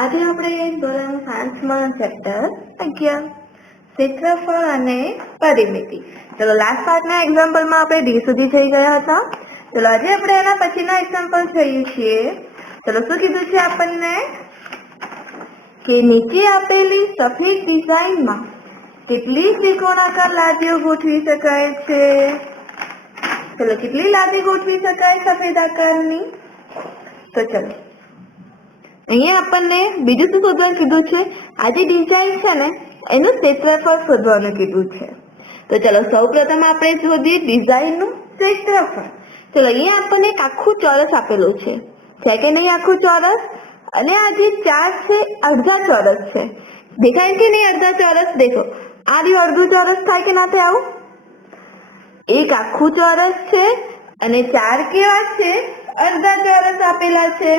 આજે આપણે ધોરણ 5માં ચેપ્ટર 11 ક્ષેત્રફળ અને પરિમિતિ. ચલો લાસ્ટ પાર્ટના એક્ઝામ્પલમાં આપણે ડી સુધી થઈ ગયા હતા. ચલો આજે આપણે એના પછીના એક્ઝામ્પલ જોઈએ છીએ. ચલો શું કીધું છે આપણને કે નીચે આપેલી સફેદ ડિઝાઇનમાં કેટલી ત્રિકોણાકાર લાદીઓ ગોઠવી શકાય છે. ચલો કેટલી લાદી ગોઠવી શકાય સફેદ આકારની? તો ચલો અહીંયા આપણને બીજું શું શોધવાનું કીધું છે? આ જે ડિઝાઇન છે ને એનું ક્ષેત્રફળ શોધવાનું કીધું છે. તો ચલો સૌપ્રથમ આપણે શોધીએ ડિઝાઇનનું ક્ષેત્રફળ. ચલો અહીંયા આપણને એક આખું ચોરસ આપેલું છે કે નહીં? આખું ચોરસ. અને આ જે ચાર છે અડધા ચોરસ છે. દેખાય કે નહીં અડધા ચોરસ? દેખો આ રહ્યું અડધું ચોરસ. થાય કે ના થાય આવું? એક આખું ચોરસ છે અને ચાર કેવા છે? અડધા ચોરસ આપેલા છે.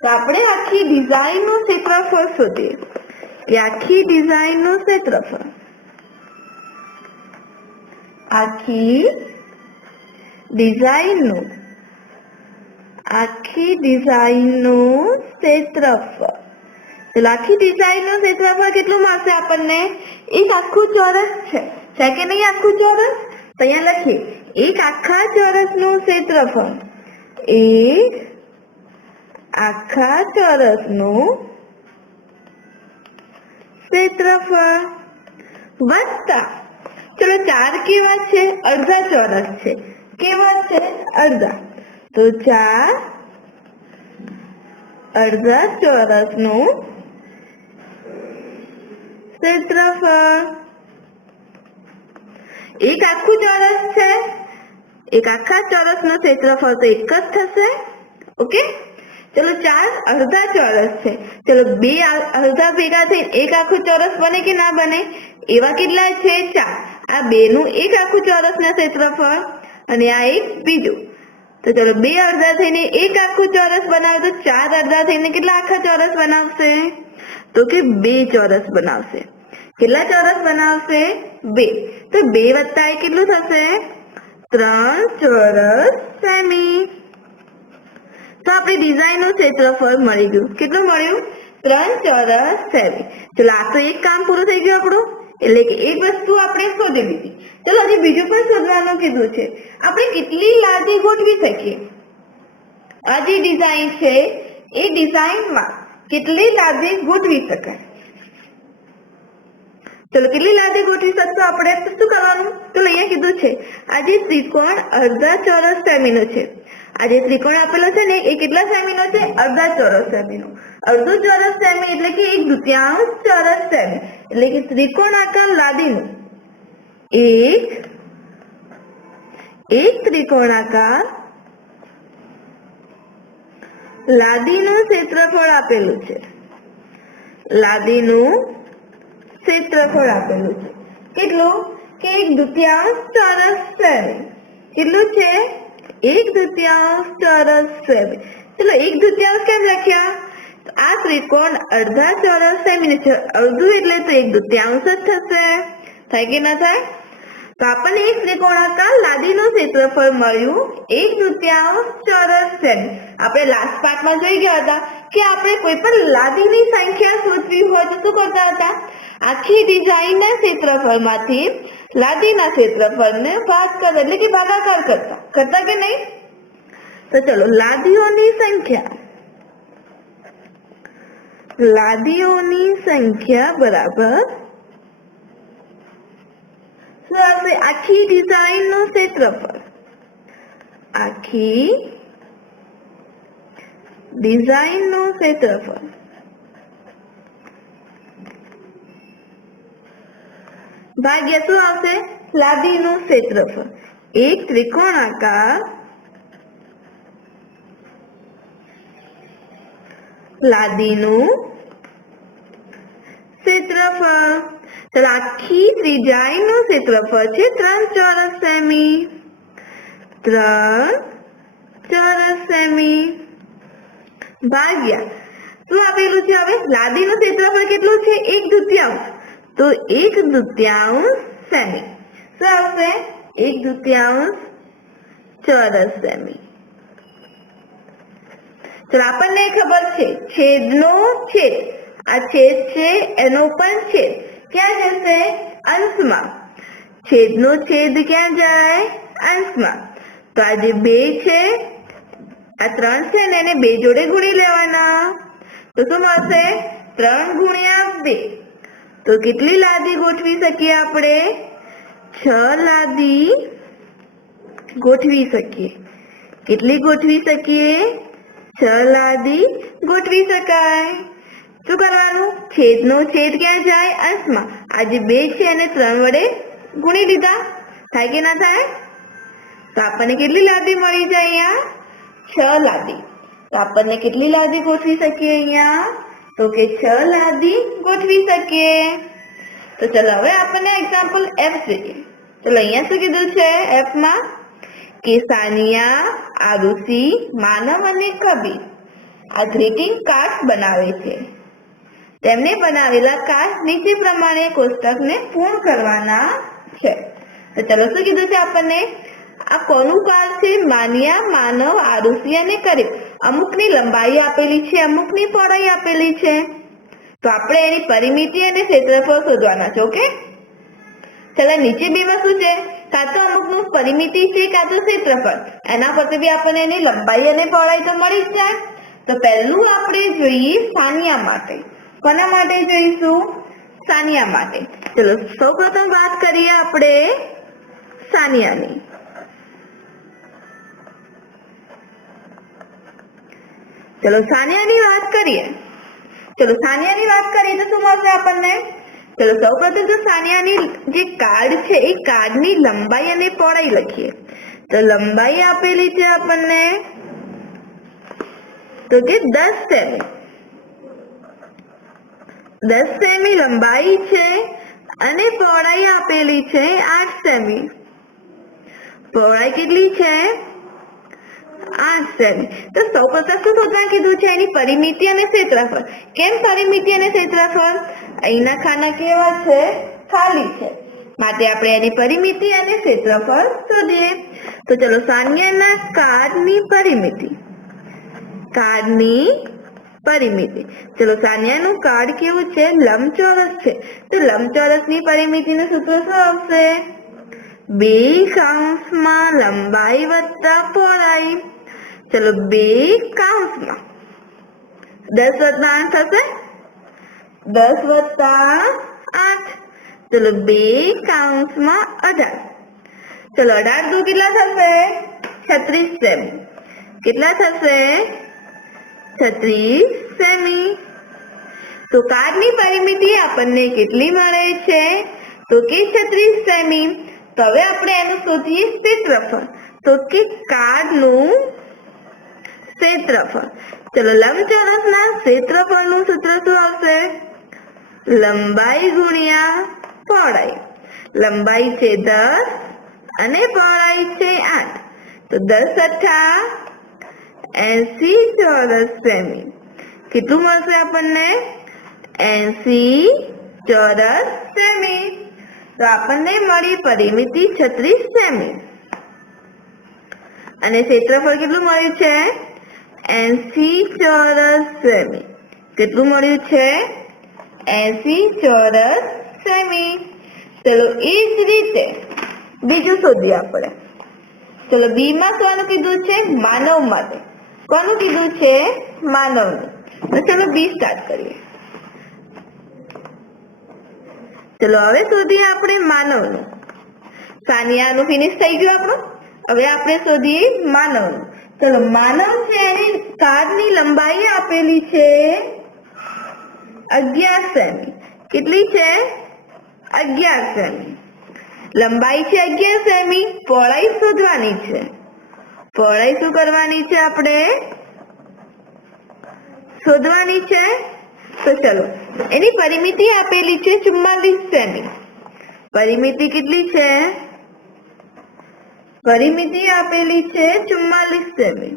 તો આપણે આખી ડિઝાઇનનું ક્ષેત્રફળ શોધીએ કે આખી ડિઝાઇનનું ક્ષેત્રફળ. આખી ડિઝાઇનનું ક્ષેત્રફળ. તો આખી ડિઝાઇનનું ક્ષેત્રફળ કેટલું મળશે આપણને? એક આખું ચોરસ છે કે નહીં? આખું ચોરસ. તો અહીંયા લખીએ એક આખા ચોરસનું ક્ષેત્રફળ. એક આખા ચોરસનું ક્ષેત્રફળ વત્તા ચલો ચાર કેવા છે? અડધા ચોરસ છે. કેવા છે? અડધા. તો ચાર અડધા ચોરસનું ક્ષેત્રફળ. એક આખું ચોરસ છે, એક આખા ચોરસનું ક્ષેત્રફળ તો એક જ થશે. ઓકે. ચલો ચાર અડધા ચોરસ છે. ચલો બે અડધા ભેગા થઈને એક આખું ચોરસ બને કે ના બને? એવા કેટલા છે? ચાર. આ બે નું એક આખું ચોરસના ક્ષેત્રફળ અને આ એક બીજું. તો ચલો બે અડધા થઈને એક આખું ચોરસ બનાવે તો ચાર અડધા થઈને કેટલા આખા ચોરસ બનાવશે? તો કે બે ચોરસ બનાવશે. કેટલા ચોરસ બનાવશે? બે. તો બે વત્તા એ કેટલું થશે? 3 ચોરસ સેમી. તો આપણી ડિઝાઇનનું ક્ષેત્રફળ મળી ગયું. કેટલું મળ્યું? 3 ચોરસ સેમી. ચલો આ તો એક કામ પૂરું થઈ ગયું આપણું. એટલે કે એક વસ્તુ આપણે શોધી લીધી. ચલો હજી બીજું પણ શોધવાનું કીધું છે. આપણે કેટલી લાદી ગોઠવી શકીએ? આ જે ડિઝાઇન છે એ ડિઝાઇનમાં કેટલી લાદી ગોઠવી શકાય? ચલો કેટલી લાદી ગોઠવી શકતો આપણે? તો શું કરવાનું? તો અહીંયા કીધું છે આ જે ત્રિકોણ અડધા ચોરસ સેમીનો છે. આ જે ત્રિકોણ આપેલો છે ને એ કેટલા સેમીનો છે? અડધા ચોરસ સેમીનો. અડધું ચોરસ સેમી એટલે કે 1/2 ચોરસ સેમી. એટલે કે ત્રિકોણાકાર લાદીનું એક ત્રિકોણાકાર લાદીનું ક્ષેત્રફળ આપેલું છે. લાદીનું ક્ષેત્રફળ આપેલું છે. કેટલું? કે 1/2 ચોરસ સેમી. કેટલું છે? 1/2 ચોરસ સેમી. ચલો 1/2 કેમ લખ્યા? આ ત્રિકોણ અડધા ચોરસ સેમી છે. અડધું એટલે તો 1/2 જ થશે. થાય કે ના થાય? તો આપણને એક ત્રિકોણાકાર લાદીનું ક્ષેત્રફળ મળ્યું 1/2 ચોરસ સેમી. આપણે લાસ્ટ પાર્ટમાં જોઈ ગયા હતા કે આપણે કોઈ પણ લાદીની સંખ્યા શોધવી હોય તો શું કરતા હતા? આખી ડિઝાઇનના ક્ષેત્રફળમાંથી લાદીના ક્ષેત્રફળને ભાગ કરતા એટલે કે ભાગાકાર કરતા કે નહીં? તો ચલો લાદીઓની સંખ્યા બરાબર શું આવશે? આખી ડિઝાઇનનું ક્ષેત્રફળ. આખી ડિઝાઇનનું ક્ષેત્રફળ ભાગ્યા શું આવશે? લાદીનું ક્ષેત્રફળ. એક ત્રિકોણાકાર લાદીનું ક્ષેત્રફળ. તો આખી ડિઝાઇનનું ક્ષેત્રફળ છે 3 ચોરસ સેમી. 3 ચોરસ સેમી ભાગ્યા શું આપેલું છે? હવે લાદીનું ક્ષેત્રફળ કેટલું છે? 1/2. તો 1/2 સેમી. શું આવશે? 1/2 ચોરસ સેમી. ચલો આપણને ખબર છે છેદનો છેદ, આ છેદ છે એનો પણ છેદ ક્યાં જશે? અંશમાં. છેદનો છેદ ક્યાં જાય? અંશમાં. તો આ જે 2 છે, આ 3 છે ને એને 2 જોડે ગુણી લેવાના. તો શું મળશે? 3 ગુણ્યા 2. તો કેટલી લાદી ગોઠવી શકીએ આપણે? 6 લાદી ગોઠવી શકીએ. કેટલી ગોઠવી શકીએ? 6 લાદી ગોઠવી શકાય. શું કરવાનું? છેદનો છેદ ક્યાં જાય? અંશમાં. આ જે 2 છે એને 3 વડે ગુણી લીધા. થાય કે ના થાય? તો આપણને કેટલી લાદી મળી જાય? અહીંયા 6 લાદી. તો આપણને કેટલી લાદી ગોઠવી શકીએ અહીંયા? તો કે 6 લાદી ગોઠવી શકીએ. તો ચલો હવે આપણને એક્ઝામ્પલ F જોઈએ. ચલો અહીંયા શું કીધું છે F માં? કે સાનિયા, આરુષિ, માનવ અને કબીર આ ગ્રીટિંગ કાર્ડ બનાવે છે. તેમને બનાવેલા કાર્ડ નીચે પ્રમાણે કોષ્ટકને પૂર્ણ કરવાના છે. તો ચલો શું કીધું છે આપણને? આ કોનું કાર્ડ છે? માનિયા, માનવ, આરુષિ અને કબીર. અમુકની લંબાઈ આપેલી છે, અમુકની પહોળાઈ આપેલી છે. તો આપણે એની પરિમિતિ અને ક્ષેત્રફળ શોધવાના છે. ઓકે, ચલો નીચે બેમાં શું છે? કાં તો અમુકનું પરિમિતિ છે કાં તો ક્ષેત્રફળ. એના પરથી બી આપણને એની લંબાઈ અને પહોળાઈ તો મળી જ જાય. તો પહેલું આપણે જોઈએ સાનિયા માટે. કોના માટે જોઈશું? સાનિયા માટે. ચલો સૌપ્રથમ વાત કરીએ આપણે સાનિયાની. ચલો સાનિયાની વાત કરીએ. ચલો સાનિયાની વાત કરીએ તો શું મળશે આપણને? ચલો સૌપ્રથમ તો સાનિયાની જે કાર્ડ છે એ કાર્ડની લંબાઈ અને પહોળાઈ લખીએ. તો લંબાઈ આપેલી છે આપણને તો કે 10 સેમી. 10 સેમી લંબાઈ છે અને પહોળાઈ આપેલી છે 8 સેમી. પહોળાઈ કેટલી છે? 8 સેમી. તો સૌપ્રથમ શું શોધવાનું કીધું છે? એની પરિમિતિ અને ક્ષેત્રફળ. કેમ પરિમિતિ અને ક્ષેત્રફળ? અહીંના ખાના કેવા છે? ખાલી છે. માટે આપણે એની પરિમિતિ અને ક્ષેત્રફળ શોધીએ. તો ચલો સાનિયાના કાર્ડની પરિમિતિ. કાર્ડની પરિમિતિ. ચલો સાનિયાનું કાર્ડ કેવું છે? લંબચોરસ છે. તો લંબચોરસની પરિમિતિનું સૂત્ર શું આવશે? 2 કૌંસમાં લંબાઈ વત્તા પહોળાઈ. ચલો 2 કૌંસમાં 10 વત્તા 8 થશે. 10 વત્તા 8. ચલો 2 કૌંસમાં 18. ચલો 18 દુ કેટલા થશે? 36 સેમી. કેટલા થશે? 36 સેમી. તો કાર્ડની પરિમિતિ આપણને કેટલી મળે છે? તો કે 36 સેમી. તો હવે આપણે એનું શોધીએ ક્ષેત્રફળ. તો કે કાર્ડનું ક્ષેત્રફળ. ચલો લંબચોરસના ક્ષેત્રફળનું સૂત્ર શું આવશે? લંબાઈ ગુણ્યા પહોળાઈ. લંબાઈ છે 10 અને પહોળાઈ છે 8. તો 10 અઠ્ઠા 80 ચોરસ સેમી. કેટલું મળશે આપણને? 80 ચોરસ સેમી. તો આપણને મળી પરિમિતિ 36 સેમી અને ક્ષેત્રફળ કેટલું મળ્યું છે? 80 ચોરસ સેમી. કેટલું મળ્યું છે? 80 ચોરસ સેમી. ચલો એ જ રીતે બીજું શોધીએ આપણે. ચલો બી માં કોનું કીધું છે? માનવ માટે. કોનું કીધું છે? માનવનું. તો ચલો બી સ્ટાર્ટ કરીએ. ચલો હવે શોધીએ આપણે માનવનું. સાનિયાનું ફિનિશ થઈ ગયું આપણું. હવે આપણે શોધીએ માનવનું. ચલો માનવ છે એની કાર્ડની લંબાઈ આપેલી છે 11 સેમી. કેટલી છે? 11 સેમી. લંબાઈ છે 11 સેમી. પહોળાઈ શોધવાની છે. પહોળાઈ શું કરવાની છે? આપણે શોધવાની છે. તો ચલો એની પરિમિતિ આપેલી છે 44 સેમી. પરિમિતિ કેટલી છે? પરિમિતિ આપેલી છે 44 સેમી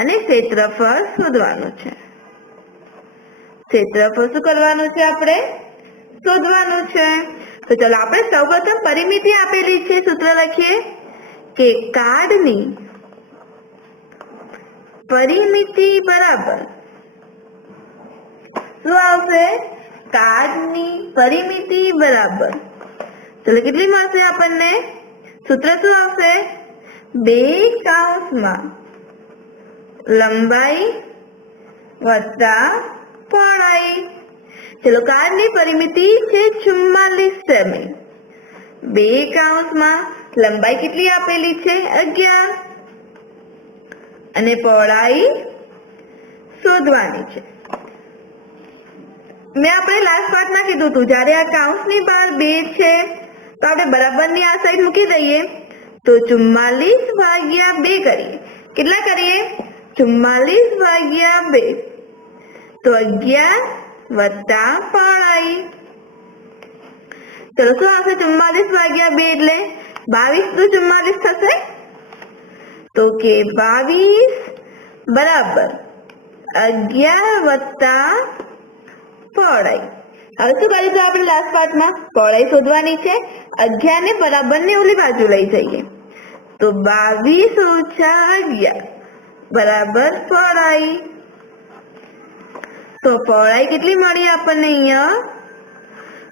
અને ક્ષેત્રફળ શોધવાનું છે. ક્ષેત્રફળ શું કરવાનું છે? આપણે શોધવાનું છે. તો ચલો આપણે સૌપ્રથમ પરિમિતિ આપેલી છે. સૂત્ર લખીએ કે કાર્ડની પરિમિતિ બરાબર શું આવશે? કાર્ડની પરિમિતિ બરાબર ચલો કેટલી મળશે આપણને? સૂત્ર શું આવશે? 2 કૌંસમાં લંબાઈ વત્તા પહોળાઈ. ચલો કાર્ડની પરિમિતિ છે 44 સેમી. 2 કૌંસમાં લંબાઈ કેટલી આપેલી છે? 11 અને પહોળાઈ શોધવાની છે. મેં આપણે લાસ્ટ પાર્ટમાં કીધું હતું જ્યારે આ કૌંસની બહાર 2 છે તો આપણે બરાબરની આ સાઈડ મૂકી દઈએ તો 44 ભાગ્યા 2 કરીએ. કેટલા કરીએ? 44 ભાગ્યા 2 તો 11 વત્તા પહોળાઈ. ચલો શું આવશે? 44 ભાગ્યા 2 એટલે 22 તો 44 થશે તો કે 22 બરાબર 11 વત્તા પહોળાઈ. હવે શું કરીશું આપણે લાસ્ટ પાર્ટમાં? પહોળાઈ શોધવાની છે. 11 ને બરાબર ને ઓલી બાજુ લઈ જઈએ તો 22 ઓછા 11 બરાબર પહોળાઈ. તો પહોળાઈ કેટલી મળી આપણને? અહીંયા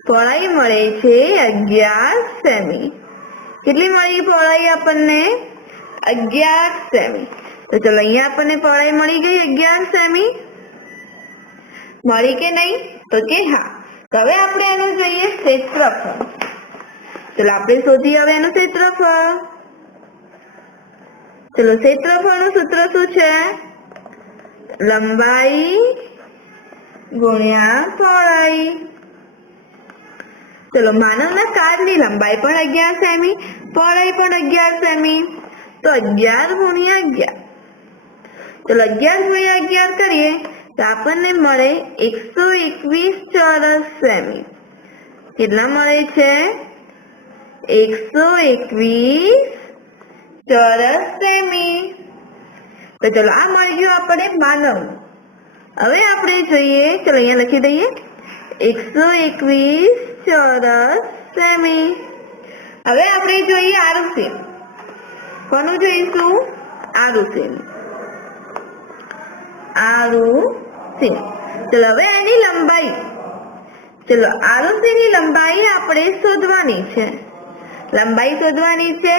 પહોળાઈ મળે છે 11 સેમી. કેટલી મળી પહોળાઈ આપણને? 11 સેમી. તો ચલો અહીંયા આપણને પહોળાઈ મળી ગઈ 11 સેમી. મળી કે નહીં? તો કે હા. તો હવે આપણે એનું જોઈએ ક્ષેત્રફળ. ચલો આપણે શોધીએ હવે એનું ક્ષેત્રફળ. ચલો ક્ષેત્રફળનું સૂત્ર શું છે? લંબાઈ ગુણ્યા પહોળાઈ. ચલો માનવના કાર્ડની લંબાઈ પણ 11 સેમી, પહોળાઈ પણ 11 સેમી. તો 11 ગુણ્યા 11. ચલો 11 ગુણ્યા 11 કરીએ તો આપણને મળે 121 ચોરસ સેમી. કેટલા મળે છે? 121 ચોરસ સેમી. તો ચલો આ મળી ગયું આપણે માનવ. હવે આપણે જોઈએ, ચલો અહીંયા લખી દઈએ 121 ચોરસ સેમી. હવે આપણે જોઈએ આરુષી. કોનું જોઈશું? આરુષી. આરુષી. ચલો હવે એની લંબાઈ. ચલો આરુષીની લંબાઈ આપણે શોધવાની છે. લંબાઈ શોધવાની છે.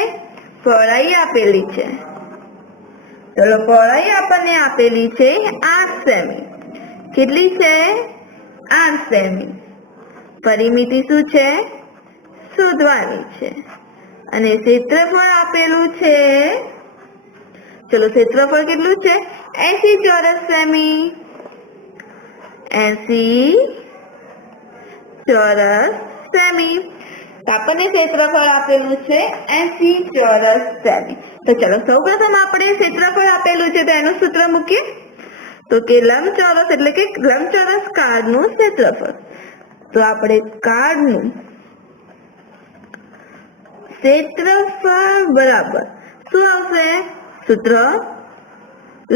પહોળાઈ આપેલી છે. ચલો પહોળાઈ આપણને આપેલી છે 8 સેમી. કેટલી છે? 8 સેમી. પરિમિતિ શું છે? શોધવાની છે. અને ક્ષેત્રફળ આપેલું છે. ચલો ક્ષેત્રફળ કેટલું છે? 80 ચોરસ સેમી. 80 ચોરસ સેમી. તો આપણને ક્ષેત્રફળ આપેલું છે 80 ચોરસ સેમી. તો ચલો સૌપ્રથમ આપણે ક્ષેત્રફળ આપેલું છે તો એનું સૂત્ર મૂકીએ તો કે લંબચોરસ એટલે કે લંબચોરસ કાર્ડનું ક્ષેત્રફળ. તો આપણે કાર્ડનું ક્ષેત્રફળ બરાબર શું આવશે? સૂત્ર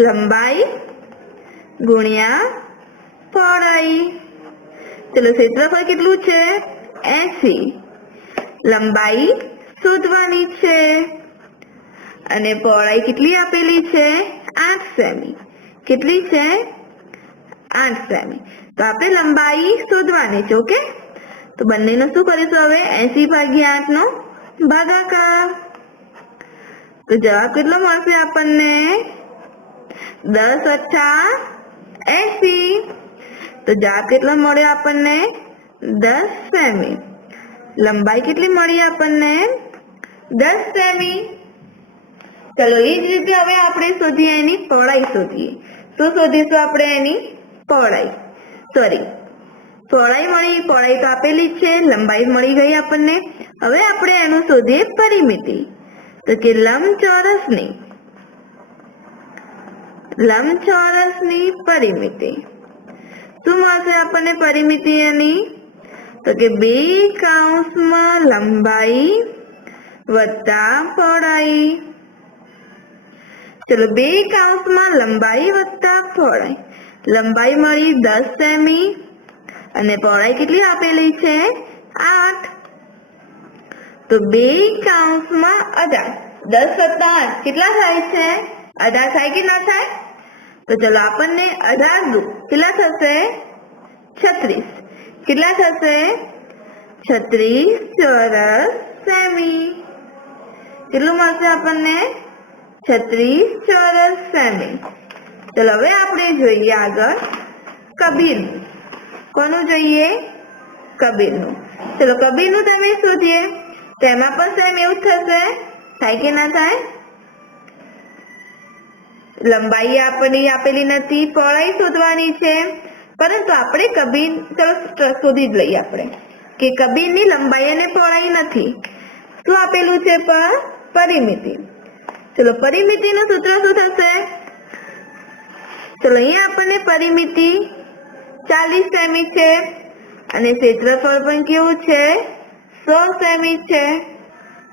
લંબાઈ ગુણ્યા પહોળાઈ. ચલો ક્ષેત્રફળ કેટલું છે? 80. લંબાઈ શોધવાની છે અને પહોળાઈ કેટલી આપેલી છે? 8 સેમી. કેટલી છે? 8 સેમી. તો આપણે લંબાઈ શોધવાની છે. ઓકે, તો બંનેનો શું કરીશું હવે? 80 ભાગ્યા 8 નો ભાગાકાર. તો જવાબ કેટલો મળશે આપણને? 10 વત્તા 80. તો જવાબ કેટલો મળ્યો આપણને? 10 સેમી. લંબાઈ કેટલી મળી આપણને? 10 સેમી. ચલો એ જ રીતે હવે આપણે શોધીએ એની પહોળાઈ શોધીએ. શું શોધીશું આપણે? એની પહોળાઈ. પહોળાઈ મળી. પહોળાઈ તો આપેલી જ છે. લંબાઈ મળી ગઈ આપણને. હવે આપણે એનું શોધીએ પરિમિતિ. તો કે લંબચોરસની પરિમિતિ. શું મળશે આપણને પરિમિતિ એની? તો કે 2 કૌંસમાં લંબાઈ વત્તા પહોળાઈ. ચલો 2 કૌંસમાં લંબાઈ વત્તા પહોળાઈ. લંબાઈ મળી 10 સેમી અને પહોળાઈ કેટલી આપેલી છે? 8. તો 2 કૌંસમાં 18. 10 વત્તા 8 કેટલા થાય છે? 18 થાય કે ના થાય? તો ચલો આપણને 18 દુ કેટલા થશે 36. કેટલા થશે 36 ચોરસ સેમી. કેટલું મળશે આપણને 36 ચોરસ સેમી. ચલો હવે આપણે જોઈએ આગળ કબીરનું. કોનું જોઈએ કબીરનું. ચલો કબીરનું તમે શોધીએ તો એમાં પણ સેમ એવું જ થશે. થાય કે ના થાય? લંબાઈ આપણી આપેલી નથી, પહોળાઈ શોધવાની છે, પરંતુ આપણે કબીર ચલો શોધી જ લઈએ આપણે કે કબીરની લંબાઈ અને પહોળાઈ નથી. શું આપેલું છે? પરિમિતિ. ચલો પરિમિતિનું સૂત્ર શું થશે? ચલો અહીંયા આપણને પરિમિતિ 40 સેમી છે અને ક્ષેત્રફળ પણ કેવું છે 100 સેમી છે.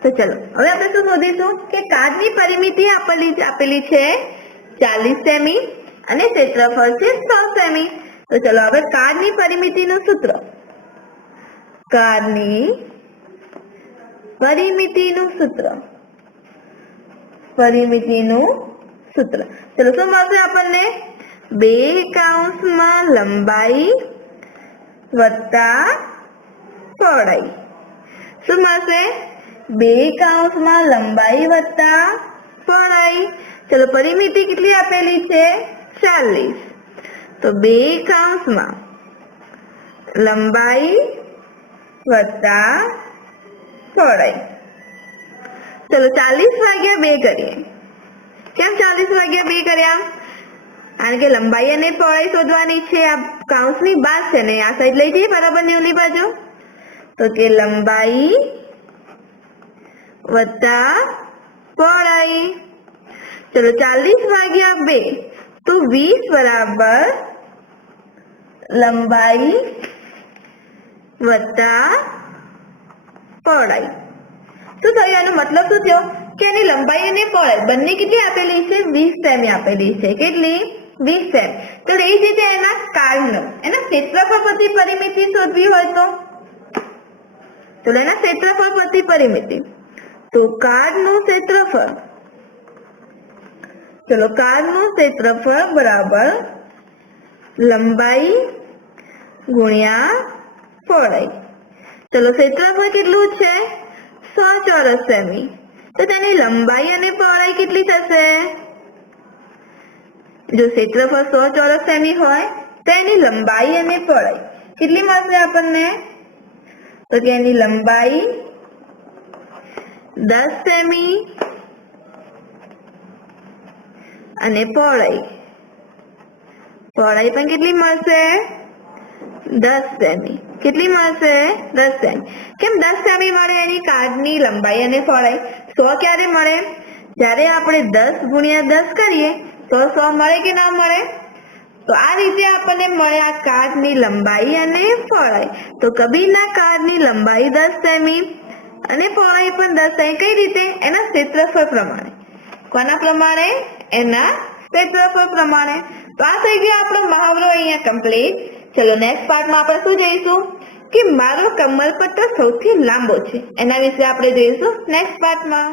તો ચલો હવે આપણે શું શોધીશું કે કાર્ડની પરિમિતિ આપેલી છે 40 સેમી અને ક્ષેત્રફળ છે 100 સેમી. તો ચલો હવે કાર્ડની પરિમિતિનું સૂત્ર. કાર્ડની પરિમિતિનું સૂત્ર. ચલો શું મળશે આપણને? 2 કૌંસમાં લંબાઈ વત્તા પહોળાઈ. શું મળશે? 2 કૌંસમાં લંબાઈ વત્તા પહોળાઈ. ચલો પરિમિતિ કેટલી આપેલી છે 40. તો 2 કૌંસમાં લંબાઈ વત્તા પહોળાઈ. ચલો 40 ભાગ્યા 2 કરીએ. કેમ 40 ભાગ્યા 2 કર્યા? કારણ કે લંબાઈ અને પહોળાઈ શોધવાની છે. આ કૌંસની બાદ છે ને આ સાઈડ લઈ જઈએ બરાબર ને ઓલી બાજુ. તો કે લંબાઈ વત્તા પહોળાઈ. ચલો 40 ભાગ્યા 2 તો 20 બરાબર લંબાઈ વત્તા પહોળાઈ. શું થયું? આનો મતલબ શું થયો કે એની લંબાઈ અને પહોળાઈ બંને કેટલી આપેલી છે 20 સેમી આપેલી છે. કેટલી? 20 સેમી. તો એ જ રીતે એના કાર્ડનું એના ક્ષેત્રફળ પરથી પરિમિતિ શોધવી હોય તો એના ક્ષેત્રફળ પરથી પરિમિતિ. તો કાર્ડનું ક્ષેત્રફળ. ચલો કાર્ડનું ક્ષેત્રફળ બરાબર લંબાઈ ગુણ્યા પહોળાઈ. ચલો ક્ષેત્રફળ કેટલું છે 100 ચોરસ સેમી. તો તેની લંબાઈ અને પહોળાઈ કેટલી થશે? જો ક્ષેત્રફળ 100 ચોરસ સેમી હોય તો એની લંબાઈ અને પહોળાઈ કેટલી મળશે આપણને? તો કે એની લંબાઈ 10 સેમી અને પહોળાઈ પણ કેટલી મળશે 10 સેમી. કેટલી મળશે 10 સેમી. કેમ 10 સેમી મળે? એની કાર્ડની લંબાઈ અને પહોળાઈ. 100 ક્યારે મળે? જ્યારે આપણે 10 ગુણ્યા 10 કરીએ તો 100 મળે કે ના મળે? તો આ રીતે આપણને મળે આ કાર્ડની લંબાઈ અને પહોળાઈ. તો કબીરના કાર્ડની લંબાઈ 10 સેમી અને પહોળાઈ પણ 10 સેમી. કઈ રીતે? એના ક્ષેત્રફળ પ્રમાણે. કોના પ્રમાણે? એના ક્ષેત્રફળ પ્રમાણે. તો આ થઈ ગયો આપણો મહાવરો અહીંયા કમ્પ્લીટ. ચલો નેક્સ્ટ પાર્ટમાં આપણે શું જોઈશું કે મારો કમરપટ્ટો સૌથી લાંબો છે એના વિશે આપણે જોઈશું નેક્સ્ટ પાર્ટમાં.